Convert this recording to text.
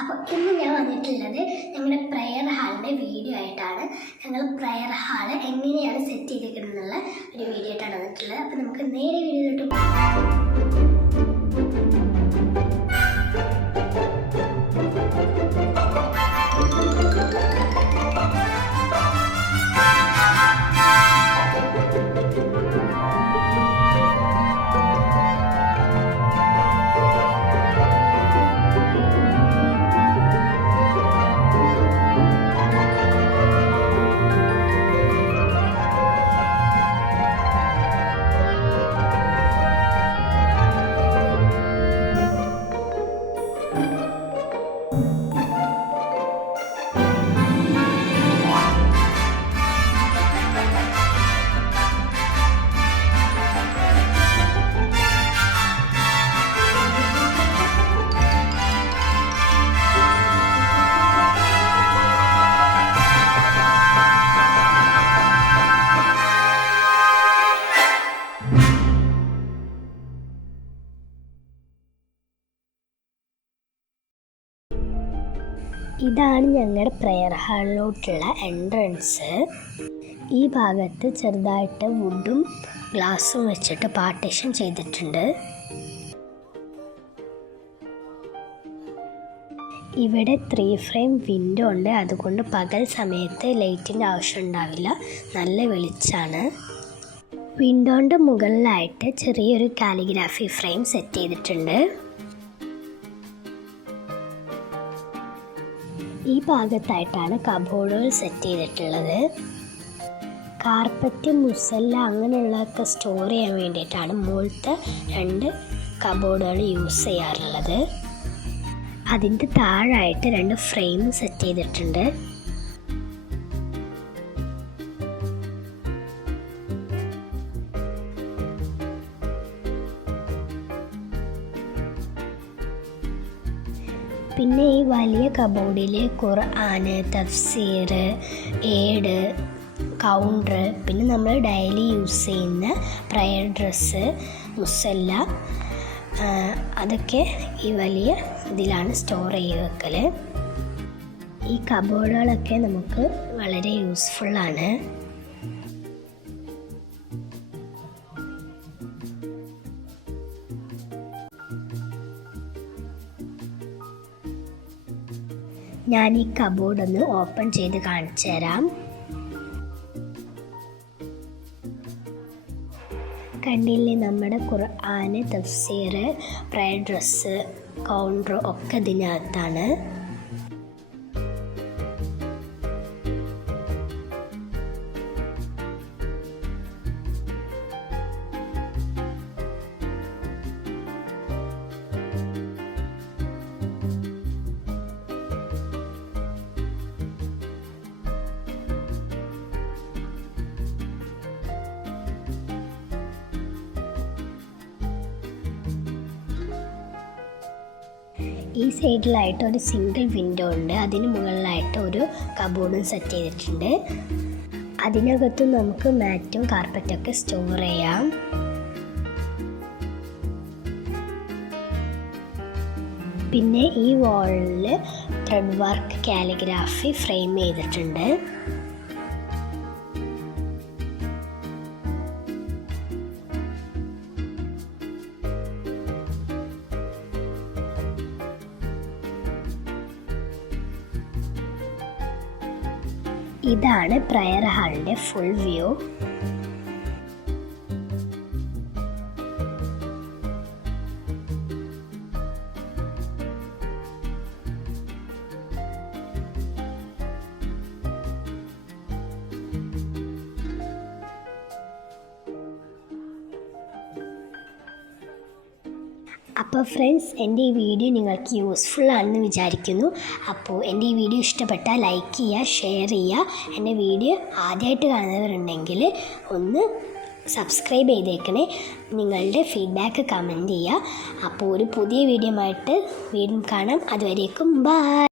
അപ്പോൾ ഇന്ന് ഞാൻ വന്നിട്ടുള്ളത് ഞങ്ങളുടെ പ്രയർ ഹാളിൻ്റെ വീഡിയോ ആയിട്ടാണ്. ഞങ്ങൾ പ്രയർ ഹാള് എങ്ങനെയാണ് സെറ്റ് ചെയ്തിരിക്കുന്നതെന്നുള്ള ഒരു വീഡിയോ ആയിട്ടാണ് വന്നിട്ടുള്ളത്. അപ്പോൾ നമുക്ക് നേരെ വീഡിയോയിലോട്ട് പോകാം. ഇതാണ് ഞങ്ങളുടെ പ്രയർ ഹാളിലോട്ടുള്ള എൻട്രൻസ്. ഈ ഭാഗത്ത് ചെറുതായിട്ട് വുഡും ഗ്ലാസും വെച്ചിട്ട് പാർട്ടീഷൻ ചെയ്തിട്ടുണ്ട്. ഇവിടെ 3 ഫ്രെയിം വിൻഡോ ഉണ്ട്, അതുകൊണ്ട് പകൽ സമയത്ത് ലൈറ്റിൻ്റെ ആവശ്യം ഉണ്ടാവില്ല, നല്ല വെളിച്ചാണ്. വിൻഡോൻ്റെ മുകളിലായിട്ട് ചെറിയൊരു കാലിഗ്രാഫി ഫ്രെയിം സെറ്റ് ചെയ്തിട്ടുണ്ട്. ഈ ഭാഗത്തായിട്ടാണ് കബോർഡുകൾ സെറ്റ് ചെയ്തിട്ടുള്ളത്. കാർപ്പറ്റ്, മുസല്ല അങ്ങനെയുള്ളതൊക്കെ സ്റ്റോർ ചെയ്യാൻ വേണ്ടിയിട്ടാണ് മുകളിലത്തെ 2 കബോർഡുകൾ യൂസ് ചെയ്യാറുള്ളത്. അതിൻ്റെ താഴായിട്ട് 2 ഫ്രെയിം സെറ്റ് ചെയ്തിട്ടുണ്ട്. പിന്നെ ഈ വലിയ കബോർഡിൽ ഖുർആൻ, തഫ്സീർ, ഏട്, കൗണ്ടർ, പിന്നെ നമ്മൾ ഡെയിലി യൂസ് ചെയ്യുന്ന പ്രയർ ഡ്രസ്സ്, മുസല്ല, അതൊക്കെ ഈ വലിയ ഇതിലാണ് സ്റ്റോർ ചെയ്ത് വെക്കൽ. ഈ കബോർഡുകളൊക്കെ നമുക്ക് വളരെ യൂസ്ഫുള്ളാണ്. ഞാൻ ഈ കബോർഡ് ഒന്ന് ഓപ്പൺ ചെയ്ത് കാണിച്ചു തരാം. കണ്ടില്ലേ, നമ്മുടെ ഖുർആൻ, തഫ്സീർ, പ്രയർ ഡ്രസ്സ്, കൗണ്ടർ ഒക്കെ ഇതിനകത്താണ്. ഈ സൈഡിലായിട്ട് ഒരു സിംഗിൾ വിൻഡോ ഉണ്ട്, അതിന് മുകളിലായിട്ട് ഒരു കബോർഡും സെറ്റ് ചെയ്തിട്ടുണ്ട്. അതിനകത്ത് നമുക്ക് മാറ്റും കാർപ്പറ്റൊക്കെ സ്റ്റോർ ചെയ്യാം. പിന്നെ ഈ വാളിൽ ത്രെഡ് വർക്ക് കാലിഗ്രാഫി ഫ്രെയിം ചെയ്തിട്ടുണ്ട്. ഇതാണ് പ്രയർ ഹാളിൻ്റെ ഫുൾ വ്യൂ. അപ്പോൾ ഫ്രണ്ട്സ്, എൻ്റെ ഈ വീഡിയോ നിങ്ങൾക്ക് യൂസ്ഫുൾ ആണെന്ന് വിചാരിക്കുന്നു. അപ്പോൾ എൻ്റെ ഈ വീഡിയോ ഇഷ്ടപ്പെട്ടാൽ ലൈക്ക് ചെയ്യുക, ഷെയർ ചെയ്യുക. എൻ്റെ വീഡിയോ ആദ്യമായിട്ട് കാണുന്നവരുണ്ടെങ്കിൽ ഒന്ന് സബ്സ്ക്രൈബ് ചെയ്തേക്കണേ. നിങ്ങളുടെ ഫീഡ്ബാക്ക് കമൻറ്റ് ചെയ്യുക. അപ്പോൾ ഒരു പുതിയ വീഡിയോ ആയിട്ട് വീണ്ടും കാണാം. അതുവരേക്കും ബൈ.